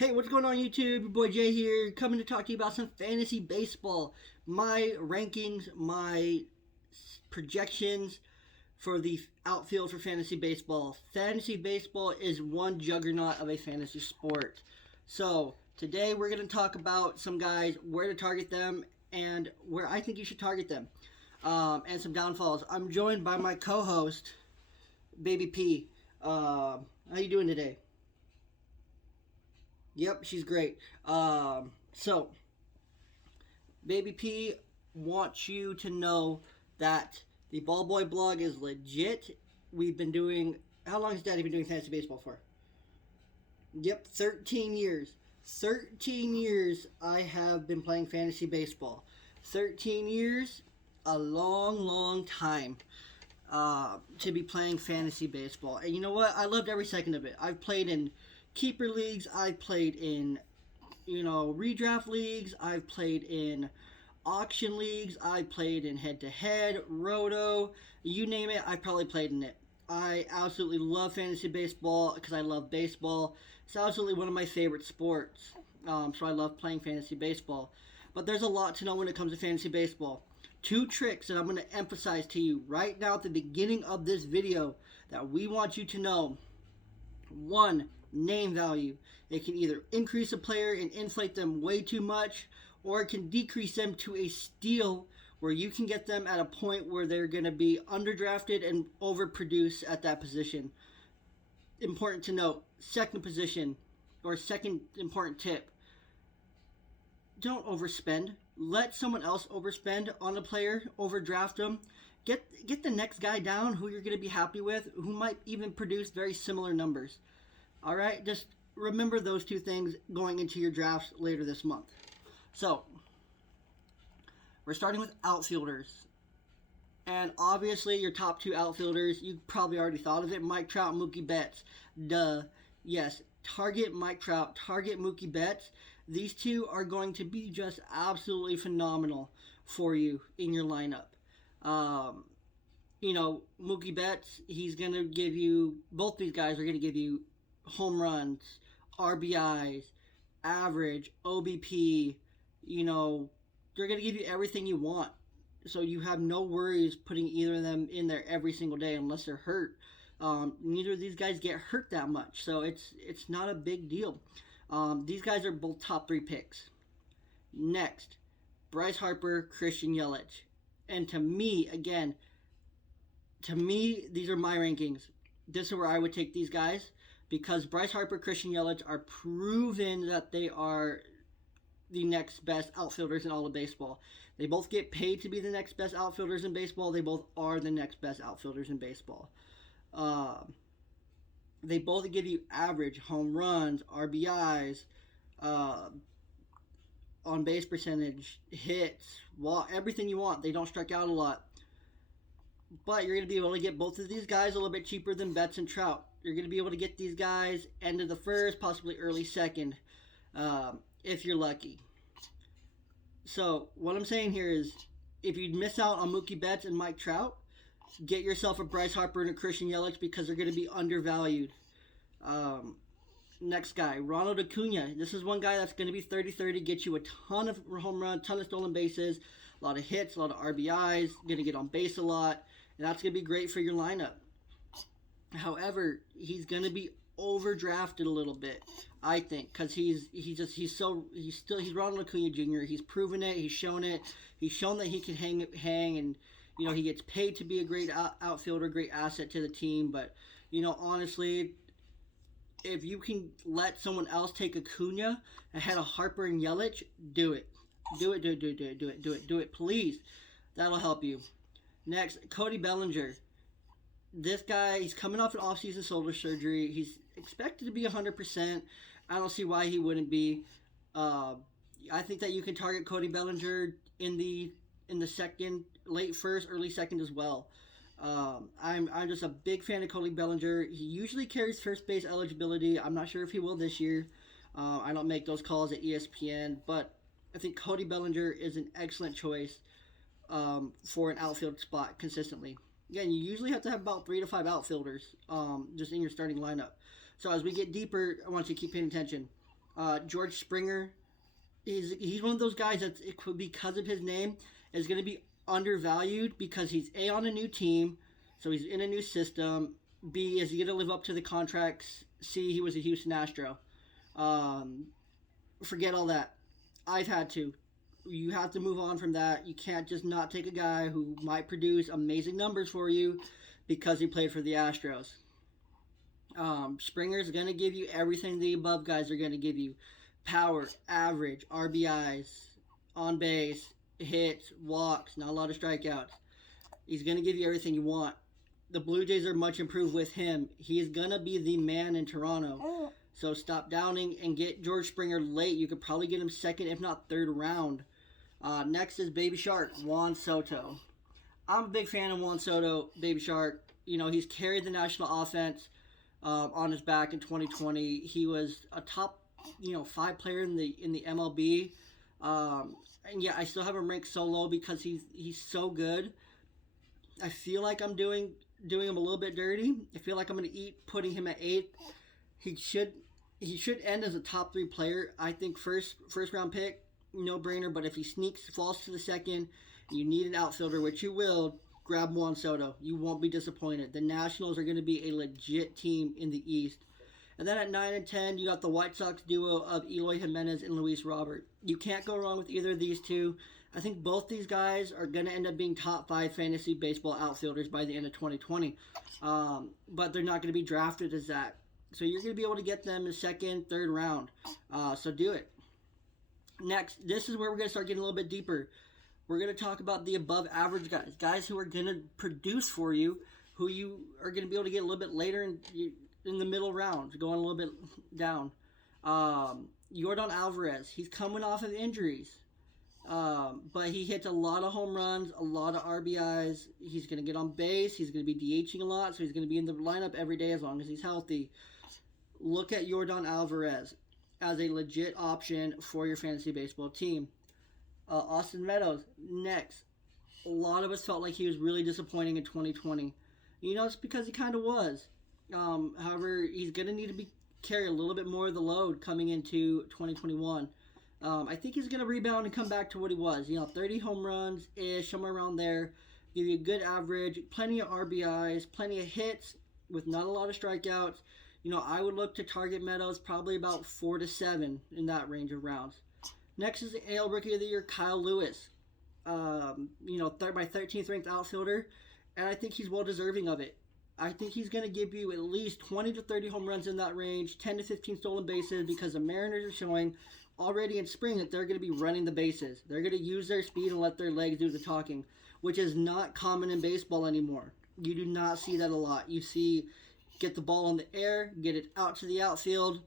Hey, what's going on YouTube? Your boy Jay here, coming to talk to you about some fantasy baseball. My rankings, my projections for the outfield for fantasy baseball. Fantasy baseball is one juggernaut of a fantasy sport. So, today we're going to talk about some guys, where to target them, and where I think you should target them, and some downfalls. I'm joined by my co-host, Baby P. How you doing today? Yep, she's great. So, Baby P wants you to know that the Ball Boy blog is legit. We've been doing. How long has Daddy been doing fantasy baseball for? Yep, 13 years. 13 years I have been playing fantasy baseball. 13 years, a long, long time to be playing fantasy baseball. And you know what? I loved every second of it. I've played in keeper leagues. I've played in, redraft leagues. I've played in auction leagues. I've played in head-to-head, roto, you name it, I've probably played in it. I absolutely love fantasy baseball because I love baseball. It's absolutely one of my favorite sports. So I love playing fantasy baseball. But there's a lot to know when it comes to fantasy baseball. Two tricks that I'm going to emphasize to you right now at the beginning of this video that we want you to know. One, name value. It can either increase a player and inflate them way too much, or it can decrease them to a steal where you can get them at a point where they're going to be underdrafted and overproduce at that position. Important to note, second position, or second important tip, don't overspend. Let someone else overspend on a player, overdraft them. Get the next guy down who you're going to be happy with, who might even produce very similar numbers. All right, just remember those two things going into your drafts later this month. So, we're starting with outfielders. And obviously, your top two outfielders, you probably already thought of it, Mike Trout, Mookie Betts. Duh. Yes, target Mike Trout, target Mookie Betts. These two are going to be just absolutely phenomenal for you in your lineup. Mookie Betts, he's going to give you, both these guys are going to give you home runs, RBIs, average, OBP, they're going to give you everything you want. So you have no worries putting either of them in there every single day unless they're hurt. Neither of these guys get hurt that much, so it's not a big deal. These guys are both top 3 picks. Next, Bryce Harper, Christian Yelich. And to me, these are my rankings. This is where I would take these guys because Bryce Harper, Christian Yelich are proven that they are the next best outfielders in all of baseball. They both get paid to be the next best outfielders in baseball. They both are the next best outfielders in baseball. They both give you average, home runs, RBIs, on base percentage, hits, everything you want. They don't strike out a lot. But you're going to be able to get both of these guys a little bit cheaper than Betts and Trout. You're going to be able to get these guys end of the first, possibly early second, if you're lucky. So what I'm saying here is, if you miss out on Mookie Betts and Mike Trout, get yourself a Bryce Harper and a Christian Yelich because they're going to be undervalued. Next guy, Ronald Acuna. This is one guy that's going to be 30-30, get you a ton of home runs, ton of stolen bases, a lot of hits, a lot of RBIs, going to get on base a lot, and that's going to be great for your lineup. However, he's going to be overdrafted a little bit, I think, because he's Ronald Acuna Jr. He's proven it. He's shown it. He's shown that he can hang, and he gets paid to be a great outfielder, great asset to the team. But honestly, if you can let someone else take Acuna ahead of Harper and Yelich, do it. Do it, please. That'll help you. Next, Cody Bellinger. This guy, he's coming off an off-season shoulder surgery. He's expected to be 100%. I don't see why he wouldn't be. I think that you can target Cody Bellinger in the second, late first, early second as well. I'm just a big fan of Cody Bellinger. He usually carries first base eligibility. I'm not sure if he will this year. I don't make those calls at ESPN, but I think Cody Bellinger is an excellent choice for an outfield spot consistently. Again, you usually have to have about 3 to 5 outfielders just in your starting lineup. So as we get deeper, I want you to keep paying attention. George Springer, he's one of those guys that because of his name is going to be undervalued because he's A, on a new team, so he's in a new system. B, is he going to live up to the contracts? C, he was a Houston Astro. Forget all that. I've had to. You have to move on from that. You can't just not take a guy who might produce amazing numbers for you because he played for the Astros. Springer's going to give you everything the above guys are going to give you. Power, average, RBIs, on base, hits, walks, not a lot of strikeouts. He's going to give you everything you want. The Blue Jays are much improved with him. He is going to be the man in Toronto. So stop downing and get George Springer late. You could probably get him second, if not third round. Next is Baby Shark, Juan Soto. I'm a big fan of Juan Soto, Baby Shark. You know, he's carried the national offense on his back in 2020. He was a top, 5 player in the MLB. And yeah, I still have him ranked so low because he's so good. I feel like I'm doing him a little bit dirty. I feel like I'm going to eat putting him at 8th. He should end as a top 3 player. I think first round pick, no brainer. But if he falls to the second, you need an outfielder, which you will. Grab Juan Soto. You won't be disappointed. The Nationals are going to be a legit team in the East. And then at 9 and 10, you got the White Sox duo of Eloy Jimenez and Luis Robert. You can't go wrong with either of these two. I think both these guys are going to end up being top 5 fantasy baseball outfielders by the end of 2020. But they're not going to be drafted as that. So you're going to be able to get them in the second, third round. So do it. Next, this is where we're going to start getting a little bit deeper. We're going to talk about the above average guys. Guys who are going to produce for you, who you are going to be able to get a little bit later in the middle rounds, going a little bit down. Yordan Alvarez, he's coming off of injuries. But he hits a lot of home runs, a lot of RBIs. He's going to get on base. He's going to be DHing a lot, so he's going to be in the lineup every day as long as he's healthy. Look at Yordan Alvarez as a legit option for your fantasy baseball team. Austin Meadows, next. A lot of us felt like he was really disappointing in 2020. It's because he kind of was. However, he's going to need to carry a little bit more of the load coming into 2021. I think he's going to rebound and come back to what he was. 30 home runs-ish, somewhere around there. Give you a good average, plenty of RBIs, plenty of hits with not a lot of strikeouts. I would look to target Meadows probably about 4 to 7 in that range of rounds. Next is the AL Rookie of the Year, Kyle Lewis. My 13th ranked outfielder, and I think he's well deserving of it. I think he's going to give you at least 20 to 30 home runs in that range, 10 to 15 stolen bases, because the Mariners are showing already in spring that they're going to be running the bases. They're going to use their speed and let their legs do the talking, which is not common in baseball anymore. You do not see that a lot. You see, get the ball in the air, get it out to the outfield,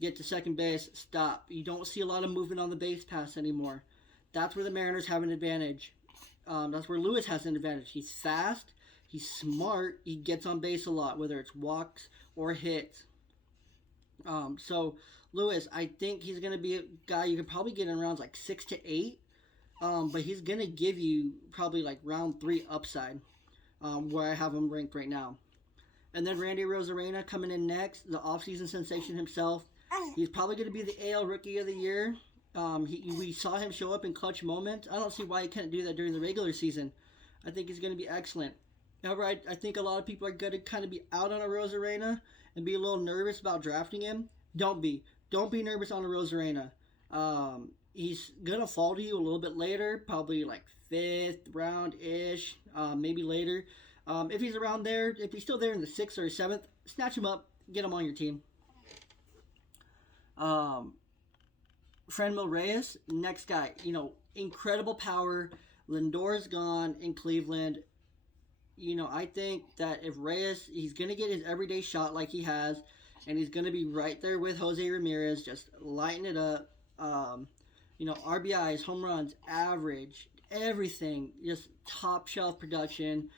get to second base, stop. You don't see a lot of movement on the base pass anymore. That's where the Mariners have an advantage. That's where Lewis has an advantage. He's fast, he's smart, he gets on base a lot, whether it's walks or hits. So Lewis, I think he's going to be a guy you could probably get in rounds like 6 to 8, but he's going to give you probably like round 3 upside, where I have him ranked right now. And then Randy Rosarina coming in next, the offseason sensation himself. He's probably going to be the AL Rookie of the Year. We saw him show up in clutch moments. I don't see why he can't do that during the regular season. I think he's going to be excellent. However, I think a lot of people are going to kind of be out on a Rosarina and be a little nervous about drafting him. Don't be nervous on a Rosarina. He's going to fall to you a little bit later, probably like 5th round-ish, maybe later. If he's around there, if he's still there in the 6th or 7th, snatch him up, get him on your team. Friend Mel Reyes, next guy, incredible power. Lindor's gone in Cleveland. I think that if Reyes, he's going to get his everyday shot like he has, and he's going to be right there with Jose Ramirez, just lighting it up. RBIs, home runs, average, everything, just top shelf production,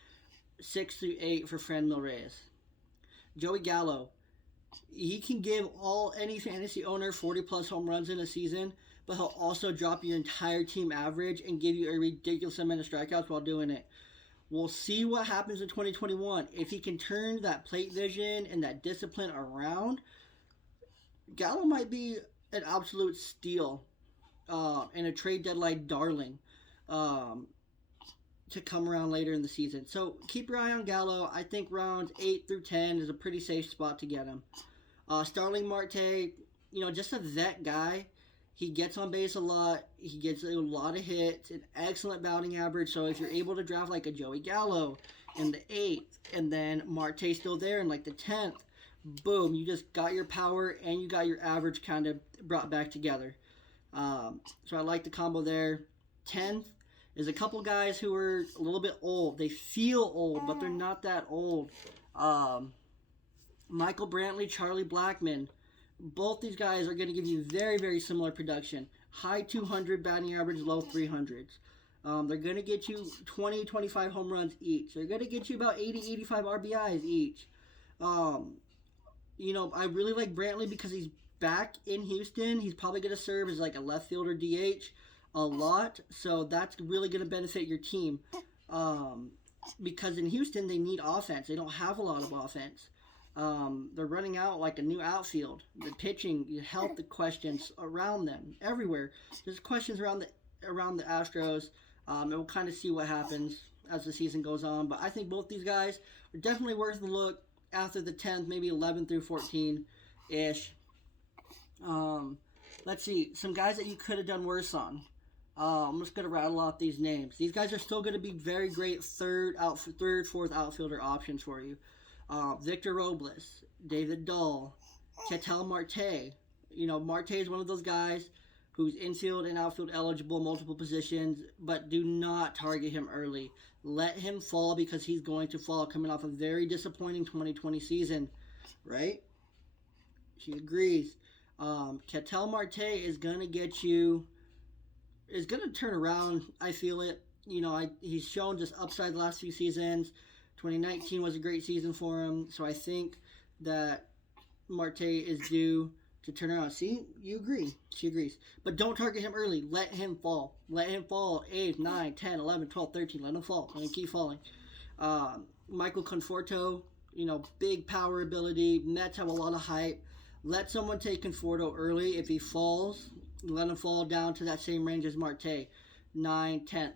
6 through 8 for Friend Mel Reyes. Joey Gallo, he can give any fantasy owner 40-plus home runs in a season, but he'll also drop your entire team average and give you a ridiculous amount of strikeouts while doing it. We'll see what happens in 2021. If he can turn that plate vision and that discipline around, Gallo might be an absolute steal and a trade deadline darling to come around later in the season. So keep your eye on Gallo. I think rounds 8 through 10 is a pretty safe spot to get him. Starling Marte, just a vet guy. He gets on base a lot. He gets a lot of hits, an excellent batting average. So if you're able to draft like a Joey Gallo in the 8th, and then Marte's still there in like the 10th, boom, you just got your power and you got your average kind of brought back together. So I like the combo there. 10th is a couple guys who are a little bit old. They feel old, but they're not that old. Michael Brantley, Charlie Blackman. Both these guys are going to give you very, very similar production. High 200 batting average, low 300s. They're going to get you 20, 25 home runs each. They're going to get you about 80, 85 RBIs each. I really like Brantley because he's back in Houston. He's probably going to serve as like a left fielder DH a lot. So that's really going to benefit your team. Because in Houston, they need offense. They don't have a lot of offense. They're running out like a new outfield. The pitching, health, the questions around them everywhere. There's questions around the Astros. And we'll kind of see what happens as the season goes on. But I think both these guys are definitely worth a look after the 10th, maybe 11 through 14-ish. Let's see. Some guys that you could have done worse on. I'm just going to rattle off these names. These guys are still going to be very great third, fourth outfielder options for you. Victor Robles, David Dahl, Ketel Marte. Marte is one of those guys who's infield and outfield eligible, multiple positions, but do not target him early. Let him fall because he's going to fall coming off a very disappointing 2020 season, right? She agrees. Ketel Marte is going to turn around, I feel it. He's shown just upside the last few seasons. 2019 was a great season for him, so I think that Marte is due to turn around. See, you agree. She agrees. But don't target him early. Let him fall. Let him fall 8, 9, 10, 11, 12, 13. Let him fall. Let him keep falling. Michael Conforto, big power ability. Mets have a lot of hype. Let someone take Conforto early. If he falls, let him fall down to that same range as Marte, 9, 10th.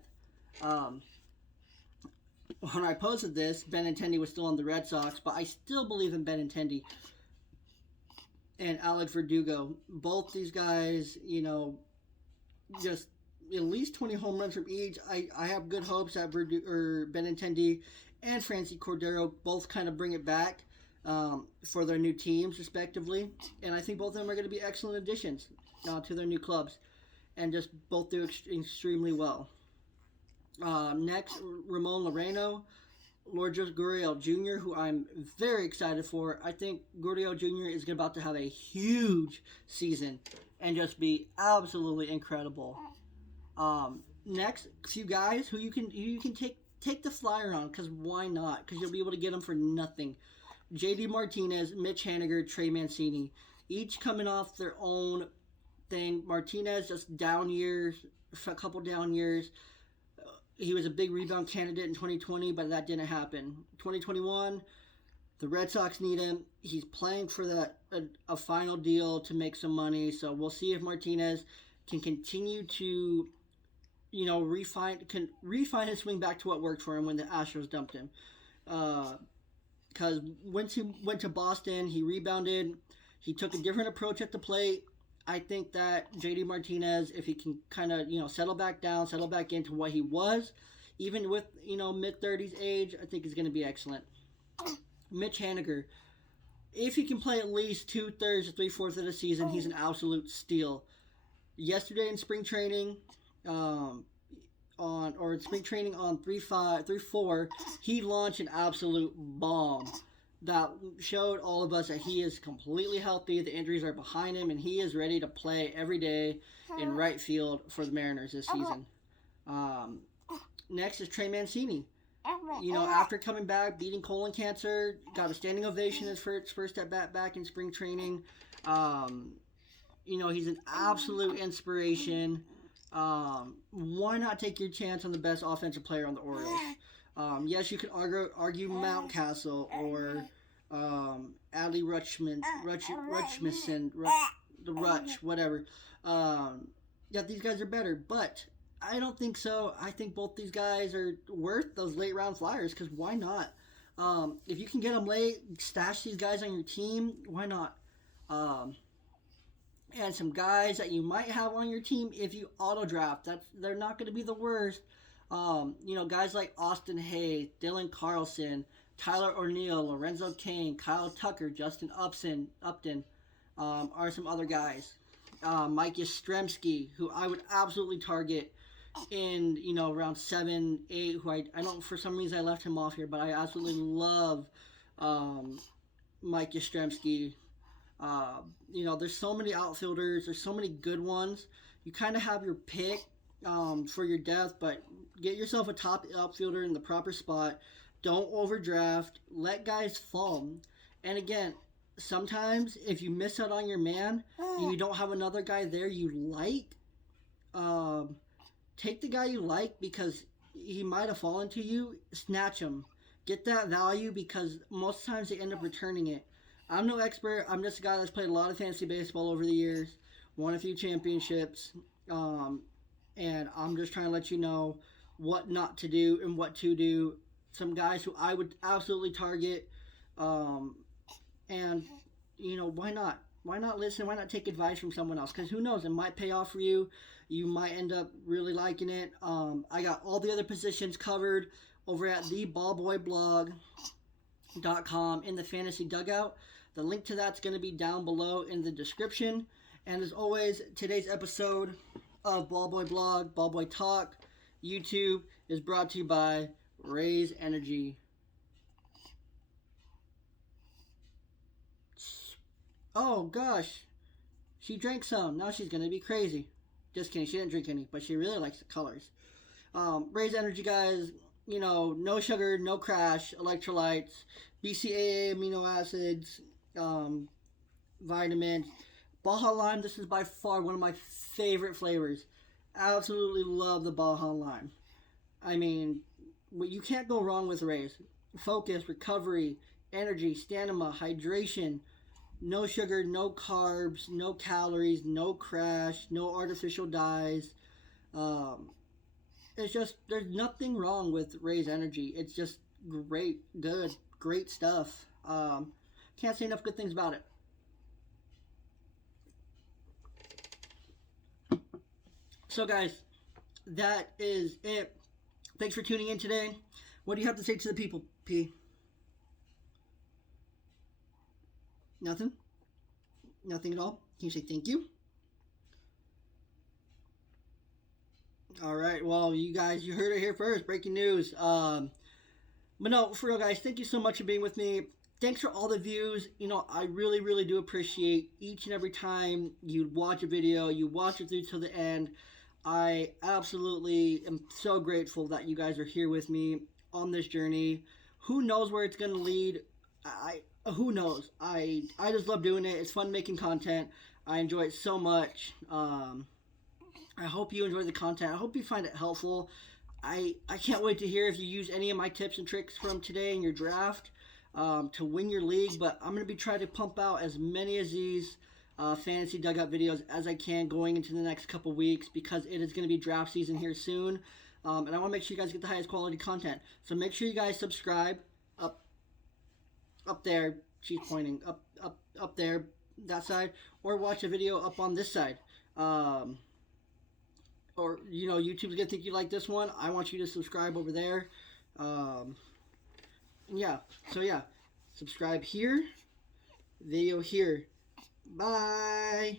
When I posted this, Benintendi was still on the Red Sox, but I still believe in Benintendi and Alex Verdugo. Both these guys, just at least 20 home runs from each. I have good hopes that Benintendi and Francie Cordero both kind of bring it back for their new teams, respectively. And I think both of them are going to be excellent additions to their new clubs and just both do extremely well. Next, Ramon Laureano, Lourdes Gurriel Jr., who I'm very excited for. I think Gurriel Jr. is about to have a huge season and just be absolutely incredible. Next, few guys who you can take the flyer on, because why not? Because you'll be able to get them for nothing. JD Martinez, Mitch Henniger, Trey Mancini, each coming off their own thing. Martinez just down years, a couple down years. He was a big rebound candidate in 2020, but that didn't happen. 2021, the Red Sox need him. He's playing for a final deal to make some money. So we'll see if Martinez can continue to, refine his swing back to what worked for him when the Astros dumped him. Because once he went to Boston, he rebounded. He took a different approach at the plate. I think that JD Martinez, if he can kind of, settle back down, settle back into what he was, even with, mid-30s age, I think is going to be excellent. Mitch Henniger, if he can play at least 2/3 to 3/4 of the season, he's an absolute steal. Yesterday in spring training, on 3-4, he launched an absolute bomb that showed all of us that he is completely healthy, the injuries are behind him, and he is ready to play every day in right field for the Mariners this season. Next is Trey Mancini. After coming back, beating colon cancer, got a standing ovation his first at bat back in spring training. He's an absolute inspiration. Why not take your chance on the best offensive player on the Orioles? Yes, you could argue Mountcastle or Adley Rutschman. the Rutch, whatever. Yeah, these guys are better, but I don't think so. I think both these guys are worth those late round flyers because why not? If you can get them late, stash these guys on your team. Why not? And some guys that you might have on your team if you auto draft. They're not going to be the worst. Guys like Austin Hayes, Dylan Carlson, Tyler O'Neill, Lorenzo Cain, Kyle Tucker, Justin Upton are some other guys. Mikey Stremski, who I would absolutely target in round 7, 8. Who I don't, for some reason I left him off here, but I absolutely love Mikey Stremski. There's so many outfielders. There's so many good ones. You kind of have your pick for your depth, but get yourself a top outfielder in the proper spot. Don't overdraft. Let guys fall. And again, sometimes if you miss out on your man and you don't have another guy there you like, take the guy you like because he might have fallen to you. Snatch him. Get that value because most times they end up returning it. I'm no expert. I'm just a guy that's played a lot of fantasy baseball over the years, won a few championships, and I'm just trying to let you know what not to do and what to do. Some guys who I would absolutely target, and why not? Why not listen? Why not take advice from someone else? Because who knows? It might pay off for you. You might end up really liking it. I got all the other positions covered over at theballboyblog.com in the fantasy dugout. The link to that's going to be down below in the description. And as always, today's episode of Ballboy Blog, Ballboy Talk, YouTube is brought to you by Reyes Energy. Oh gosh, she drank some. Now she's going to be crazy. Just kidding, she didn't drink any, but she really likes the colors. Reyes Energy, guys, no sugar, no crash, electrolytes, BCAA amino acids, vitamins. Baja Lime, this is by far one of my favorite flavors. Absolutely love the Baja Lime. I mean, you can't go wrong with Reyes. Focus, recovery, energy, stamina, hydration, no sugar, no carbs, no calories, no crash, no artificial dyes. It's just, there's nothing wrong with Reyes Energy. It's just great, good, great stuff. Can't say enough good things about it. So guys, that is it. Thanks for tuning in today. What do you have to say to the people, P? Nothing? Nothing at all? Can you say thank you? Alright, well, you guys, you heard it here first. Breaking news. But no, for real, guys, thank you so much for being with me. Thanks for all the views. I really, really do appreciate each and every time you watch a video, you watch it through to the end. I absolutely am so grateful that you guys are here with me on this journey. Who knows where it's going to lead? Who knows? I just love doing it. It's fun making content. I enjoy it so much. I hope you enjoy the content. I hope you find it helpful. I can't wait to hear if you use any of my tips and tricks from today in your draft to win your league. But I'm going to be trying to pump out as many of these fantasy dugout videos as I can going into the next couple weeks because it is going to be draft season here soon. And I want to make sure you guys get the highest quality content. So make sure you guys subscribe up there. She's pointing up there, that side, or watch a video up on this side. Or YouTube's gonna think you like this one. I want you to subscribe over there. Yeah. So yeah, subscribe here. Video here. Bye.